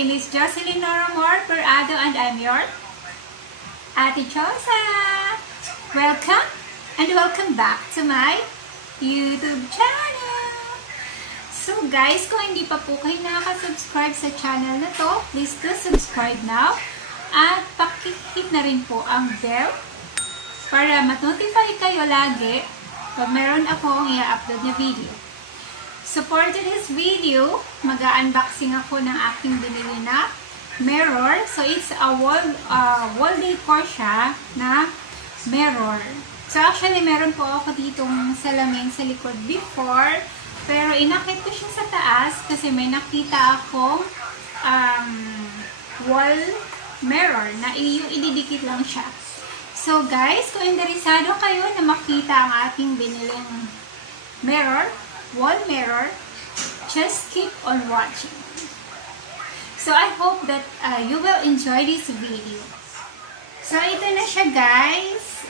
name is Jocelyn Noramor Perado and I'm your Ate Chosa. Welcome and welcome back to my YouTube channel. So guys, kung hindi pa po kayo nakaka-subscribe sa channel na to, please do subscribe now. At pakihit na rin po ang bell para ma-notify kayo lagi pag meron akong i-upload na video. So for today's video, mag-unboxing ako ng aking binili na mirror. So it's a wall decor siya na mirror. So actually meron po ako ditong salamin sa likod before, pero inakit ko siya sa taas kasi may nakita akong wall mirror na yung ididikit lang siya. So guys, kung interesado kayo na makita ang aking biniling mirror, wall mirror, just keep on watching. So I hope that you will enjoy this video. So ito na siya guys.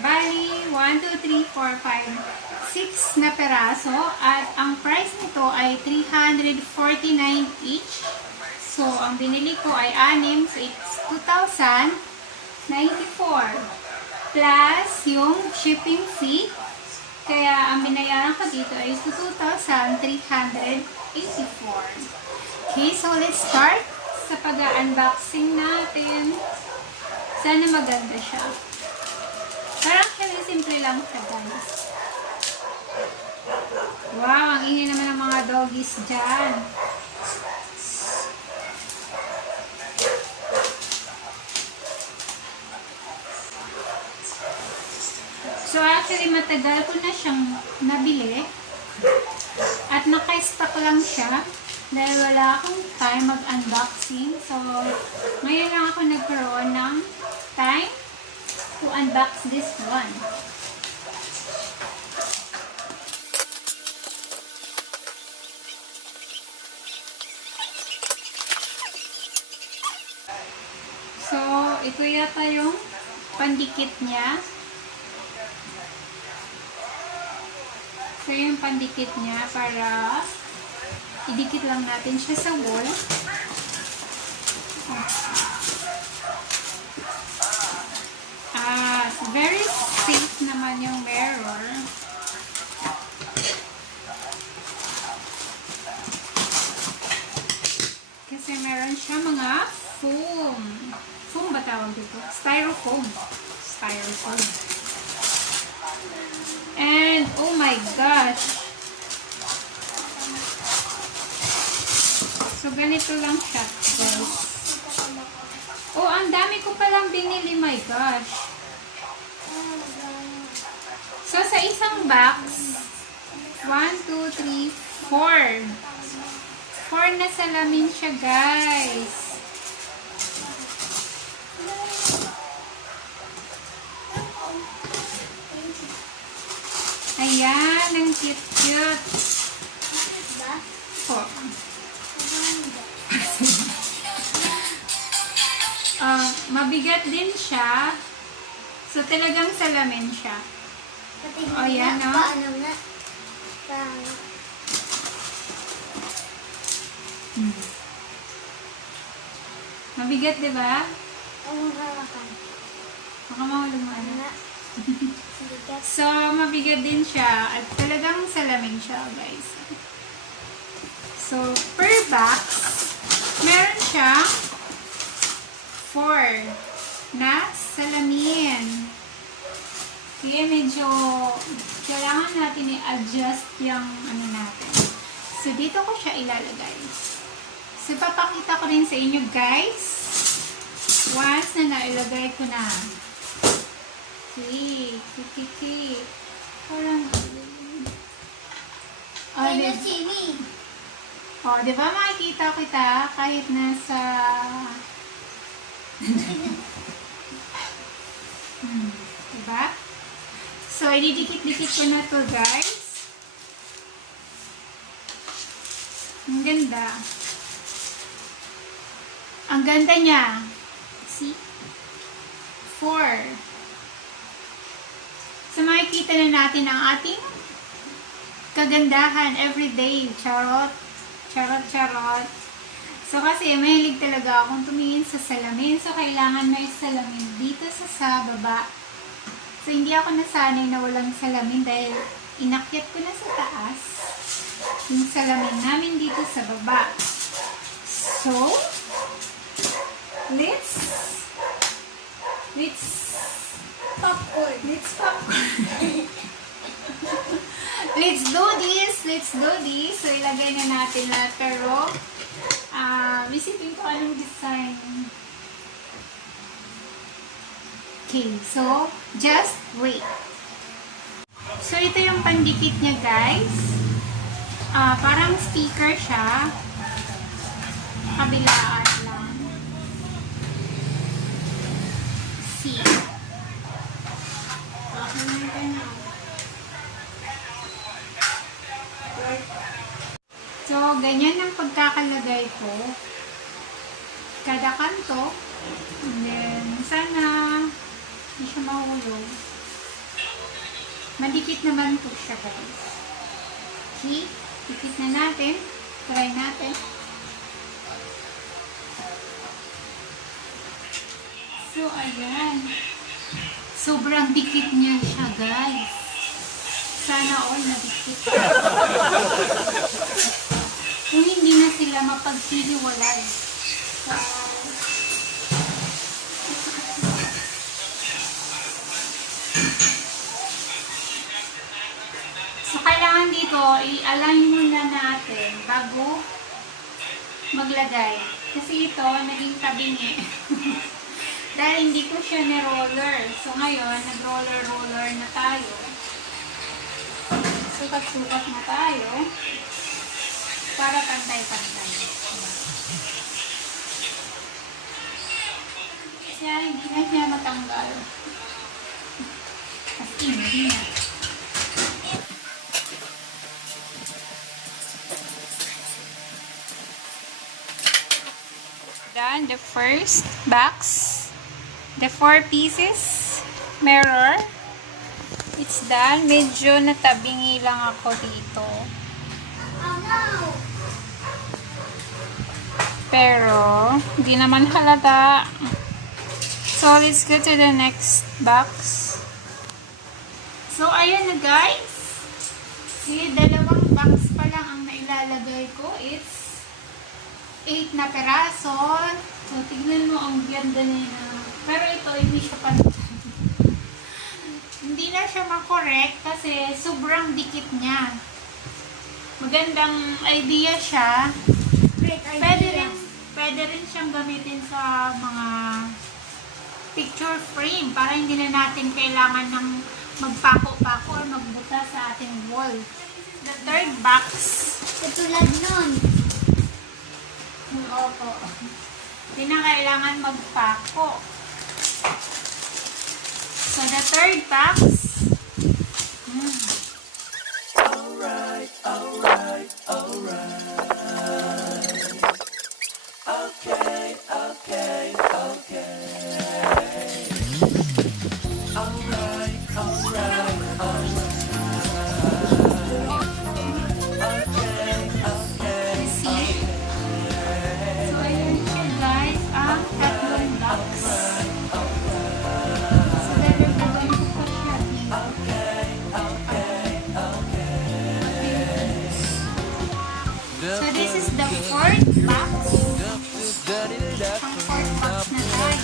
Bali 1, 2, 3, 4, 5, 6 na peraso. At ang price nito ay 349 each. So ang binili ko ay 6. So it's 2,094 plus yung shipping fee. Kaya ang binayaran ko dito ay 2,384. Okay, so let's start sa pag-unboxing natin. Sana maganda siya. Parang actually simple lang siya guys. Wow, ang ingay naman ng mga doggies dyan. So actually matagal ko na siyang nabili at naka-stock lang siya dahil wala akong time mag-unboxing. So ngayon lang ako nagkaroon ng time to unbox this one. So ito yata yung pandikit niya. So, yung pandikit niya para idikit lang natin siya sa wall. So very safe naman yung mirror. Kasi meron siya mga foam. Foam ba tawag dito? Styrofoam. Styrofoam. And, oh my gosh. So, ganito lang siya, guys. Oh, ang dami ko palang binili, my gosh. So, sa isang box, 1, 2, 3, 4. 4 na salamin siya, guys. Ayan, ang cute-cute. Oh. Mabigat din siya. So, talagang salamin siya. O, yan, no? Mabigat, diba? Baka mahulog mo, ano? So, mabigat din siya at talagang salamin siya, guys. So, per box, meron siya 4 na salamin. Kaya medyo kailangan natin i-adjust yung ano natin. So, dito ko siya ilalagay. So, papakita ko rin sa inyo, guys. Once na nailagay ko na. Okay. Parang diba makikita kita kahit nasa diba? So, ididikit-dikit ko na to, guys. Ang ganda. Ang ganda niya. See? 4. So, makikita na natin ang ating kagandahan everyday. Charot. Charot, charot. So kasi mahilig talaga akong tumingin sa salamin. So kailangan may salamin dito sa baba. So hindi ako nasanay na walang salamin dahil inakyat ko na sa taas yung salamin namin dito sa baba. So let's popcorn. Let's do this. So ilagay na natin lahat, pero isipin ko anong design. Okay, so just wait. So ito yung pandikit niya, guys. Parang sticker siya. Kabilaan lang. See. So, ganyan ang pagkakalagay ko. Kada kanto. And then, sana hindi siya mahulog. Madikit naman po siya, guys. Okay? Dikit na natin. Try natin. So, ayan. Sobrang dikit niya siya, guys. Sana all nadikit. Kung hindi na sila mapaghihiwalay. So, kailangan dito, i-align muna natin bago maglagay. Kasi ito, naging tabingi. Dahil hindi ko siya ni-roller. So, ngayon, nag-roller-roller na tayo. Sukat-sukat na tayo. Para pantay-pantay. Kasi hindi na siya matanggal. As in, hindi na. Done the first box. The 4 pieces mirror. It's done. Medyo natabingi lang ako dito. Oh no! Pero, hindi naman halata. So, let's go to the next box. So, ayan na, guys. See, 2 box pa lang ang nailalagay ko. It's 8 na peraso. So, tignan mo ang ganda niya. Pero ito, hindi siya pantay. Hindi na siya makorek kasi sobrang dikit niya. Magandang idea siya. Pwede rin siyang gamitin sa mga picture frame para hindi na natin kailangan ng magpako-pako or magbuta sa ating wall. The 3rd box. Katulad nun. Opo. Hindi na kailangan magpako. So, the 3rd box. Alright. Okay. So this is the 4th box. Ang 4th box na tayo.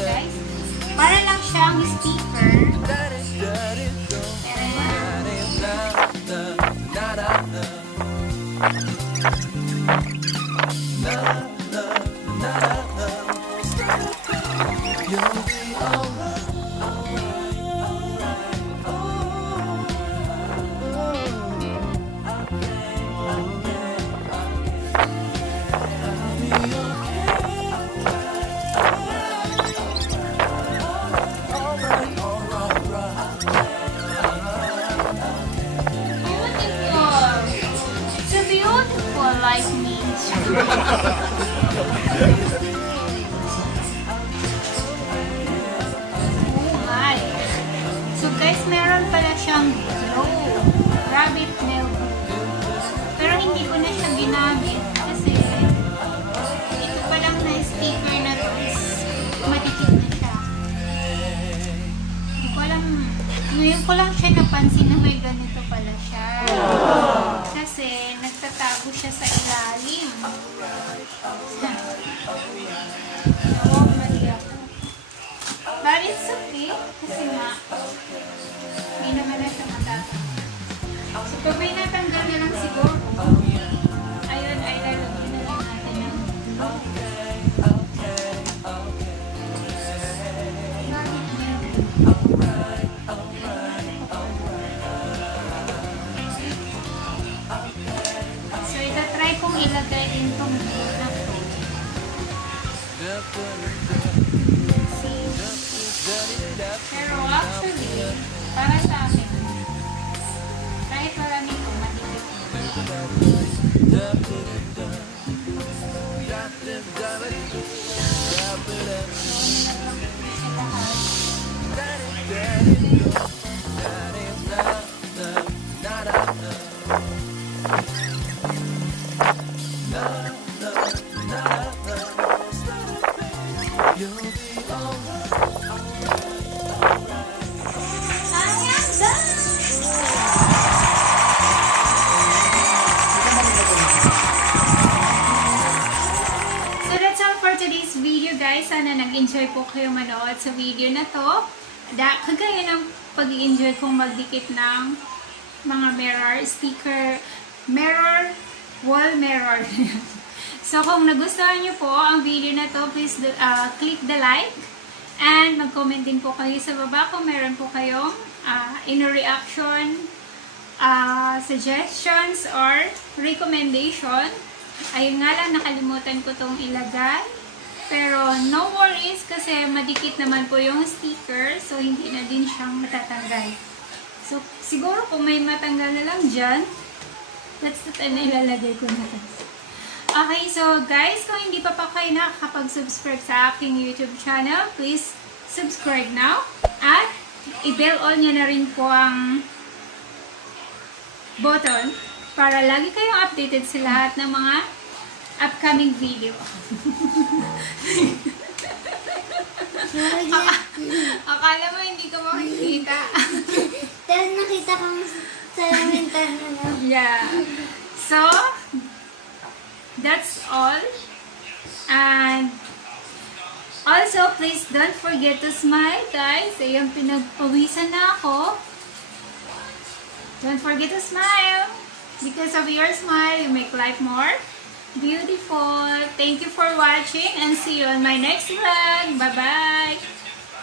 Guys, para lang siyang speaker. Like me. ko lang siya napansin na may ganito pala siya. Kasi nagtatago siya sa ilalim. Oo, mali ako. But it's okay. Kasi nga, hindi naman na siya matatago. So, pag may natanggal na lang siguro, ayun, ay lalagyan na lang natin ng glue. So, itatry kong ilagay din itong glue na to. Pero actually, para sa akin, kahit wala nito, madikit. Today's video guys, sana nag-enjoy po kayo manood sa video na to. Kagaya ng pag-i-enjoy kong magdikit ng mga mirror, sticker, mirror, wall mirror. So kung nagustuhan nyo po ang video na to, please click the like and mag-comment din po kayo sa baba kung meron po kayong reaction, suggestions, or recommendation. Ayun nga lang, nakalimutan ko tong ilagay. Pero no worries kasi madikit naman po yung sticker, so hindi na din siyang matatanggal. So siguro kung may matanggal na lang dyan, that's the time na ilalagay ko na. Okay, so guys, kung hindi pa kayo nakakapag-subscribe sa aking YouTube channel, please subscribe now. At i-bell all nyo na rin po ang button para lagi kayong updated sa lahat ng mga upcoming video. Akala mo hindi ko makikita. Tapos nakita kang salamin na lang. Yeah. So, that's all. And also, please don't forget to smile, guys. Ayun, pinagpawisan na ako. Don't forget to smile. Because of your smile, you make life more beautiful. Thank you for watching and see you on my next vlog. Bye-bye.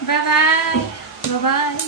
Bye-bye. Bye-bye.